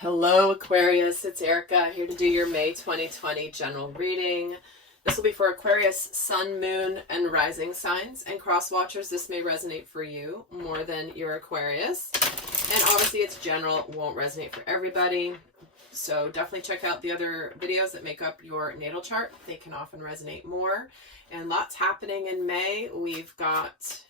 Hello Aquarius, it's Erika here to do your May 2020 general reading. This will be for Aquarius, Sun, Moon, and Rising signs. And cross watchers, this may resonate for you more than your Aquarius. And obviously it's general, it won't resonate for everybody. So definitely check out the other videos that make up your natal chart. They can often resonate more. And lots happening in May. We've got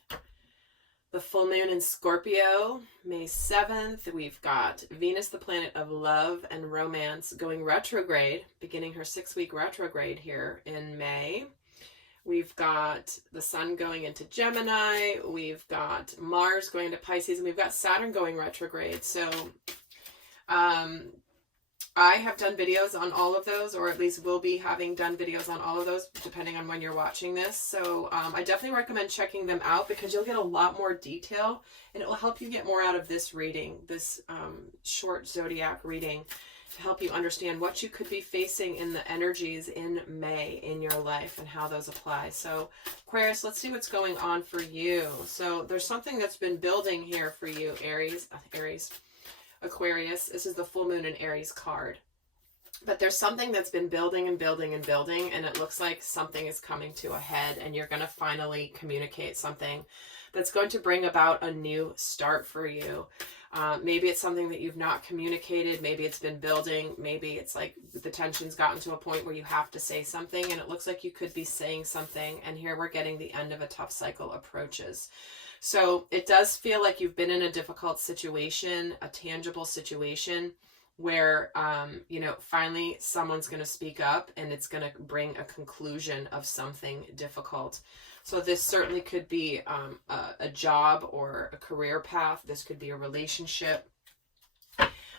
the full moon in Scorpio, May 7th. We've got Venus, the planet of love and romance, going retrograde, beginning her 6-week retrograde here in May. We've got the sun going into Gemini. We've got Mars going into Pisces, and we've got Saturn going retrograde. So I have done videos on all of those, or at least will be having done videos on all of those, depending on when you're watching this. So I definitely recommend checking them out because you'll get a lot more detail and it will help you get more out of this reading, this short zodiac reading, to help you understand what you could be facing in the energies in May in your life and how those apply. So Aquarius, let's see what's going on for you. So there's something that's been building here for you, Aquarius. This is the full moon in Aries card. But there's something that's been building and building and building, and it looks like something is coming to a head, and you're going to finally communicate something that's going to bring about a new start for you. Maybe it's something that you've not communicated. Maybe it's been building. Maybe it's like the tension's gotten to a point where you have to say something, and it looks like you could be saying something, and here we're getting the end of a tough cycle approaches. So it does feel like you've been in a difficult situation, a tangible situation where, finally someone's going to speak up and it's going to bring a conclusion of something difficult. So this certainly could be a job or a career path. This could be a relationship.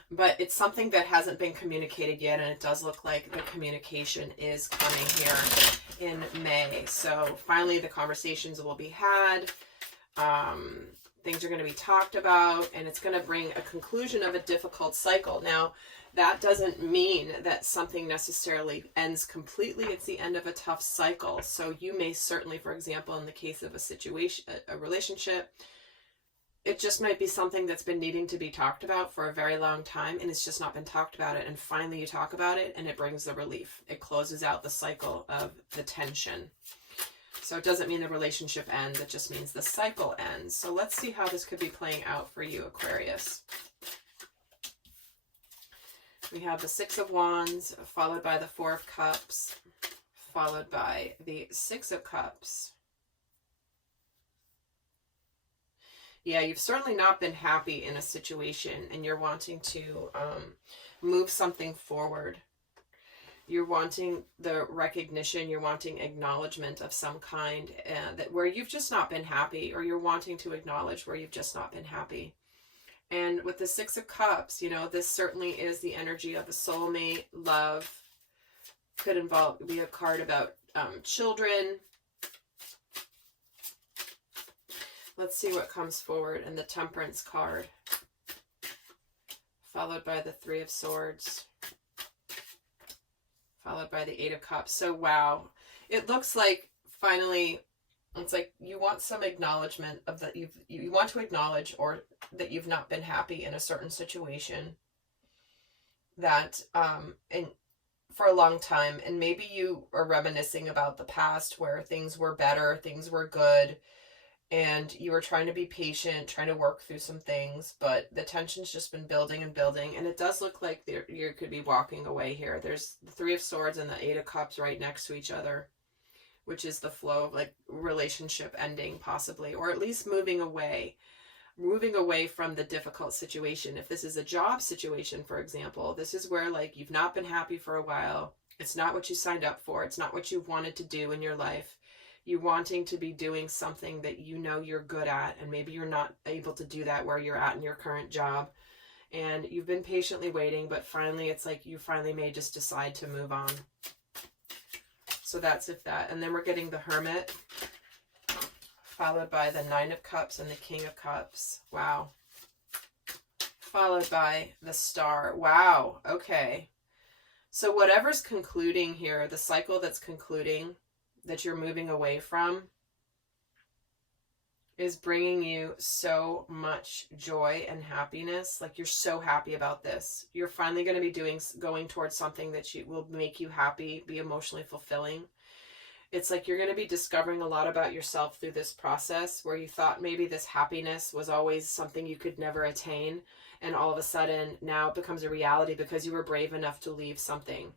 But it's something that hasn't been communicated yet, and it does look like the communication is coming here in May. So finally the conversations will be had. Things are going to be talked about, and it's going to bring a conclusion of a difficult cycle. Now, that doesn't mean that something necessarily ends completely. It's the end of a tough cycle. So you may certainly, for example, in the case of a situation, a relationship, it just might be something that's been needing to be talked about for a very long time, and it's just not been talked about it. And finally you talk about it, and it brings the relief. It closes out the cycle of the tension. So it doesn't mean the relationship ends, it just means the cycle ends. So let's see how this could be playing out for you, Aquarius. We have the Six of Wands, followed by the Four of Cups, followed by the Six of Cups. Yeah, you've certainly not been happy in a situation, and you're wanting to move something forward. You're wanting the recognition, you're wanting acknowledgement of some kind, that where you've just not been happy, or you're wanting to acknowledge where you've just not been happy. And with the Six of Cups, this certainly is the energy of a soulmate, love. Could be a card about children. Let's see what comes forward in the Temperance card, followed by the Three of Swords, followed by the Eight of Cups. So wow, it looks like finally it's like you want some acknowledgement of that. You want to acknowledge or that you've not been happy in a certain situation that and for a long time, and maybe you are reminiscing about the past where things were better, things were good, and you were trying to be patient, trying to work through some things, but the tension's just been building and building, and it does look like you could be walking away here. There's the Three of Swords and the Eight of Cups right next to each other, which is the flow of like relationship ending possibly, or at least moving away from the difficult situation. If this is a job situation, for example, this is where like you've not been happy for a while. It's not what you signed up for. It's not what you wanted to do in your life. You wanting to be doing something that you know you're good at, and maybe you're not able to do that where you're at in your current job, and you've been patiently waiting, but finally it's like you finally may just decide to move on. So that's if that. And then we're getting the Hermit, followed by the Nine of Cups and the King of Cups. Wow. Followed by the Star. Wow. Okay. So whatever's concluding here, the cycle that's concluding, that you're moving away from, is bringing you so much joy and happiness. Like, you're so happy about this. You're finally going to be going towards something that will make you happy, be emotionally fulfilling. It's like you're going to be discovering a lot about yourself through this process, where you thought maybe this happiness was always something you could never attain. And all of a sudden now it becomes a reality because you were brave enough to leave something.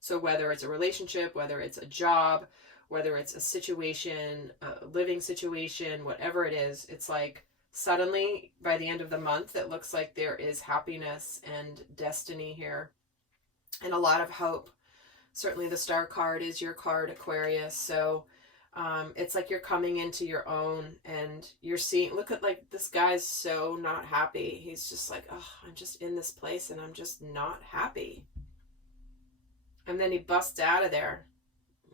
So whether it's a relationship, whether it's a job, whether it's a situation, a living situation, whatever it is, it's like suddenly by the end of the month, it looks like there is happiness and destiny here and a lot of hope. Certainly the star card is your card, Aquarius. So it's like you're coming into your own, and you're seeing, look at, like, this guy's so not happy. He's just like, oh, I'm just in this place and I'm just not happy. And then he busts out of there.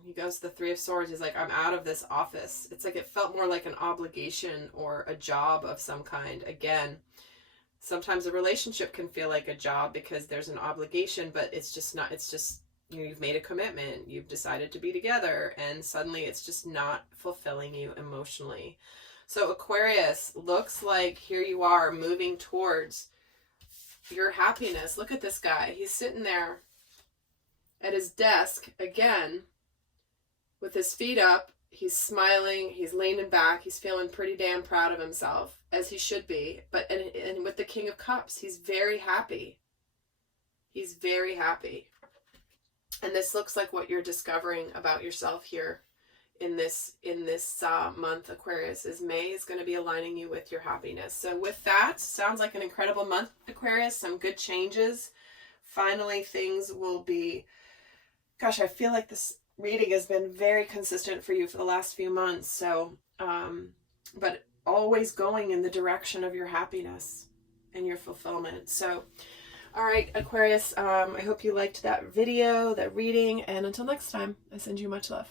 He goes to the Three of Swords. He's like, I'm out of this office. It's like it felt more like an obligation or a job of some kind. Again, sometimes a relationship can feel like a job because there's an obligation, but it's just not. It's just, you've made a commitment. You've decided to be together, and suddenly it's just not fulfilling you emotionally. So Aquarius, looks like here you are moving towards your happiness. Look at this guy. He's sitting there at his desk again, with his feet up. He's smiling, he's leaning back, he's feeling pretty damn proud of himself, as he should be. But and with the King of Cups, he's very happy. He's very happy. And this looks like what you're discovering about yourself here in this month, Aquarius, is May is going to be aligning you with your happiness. So with that, sounds like an incredible month, Aquarius. Some good changes. Finally, things will be, gosh, I feel like this reading has been very consistent for you for the last few months. So, but always going in the direction of your happiness and your fulfillment. So, all right, Aquarius, I hope you liked that video, that reading, and until next time, I send you much love.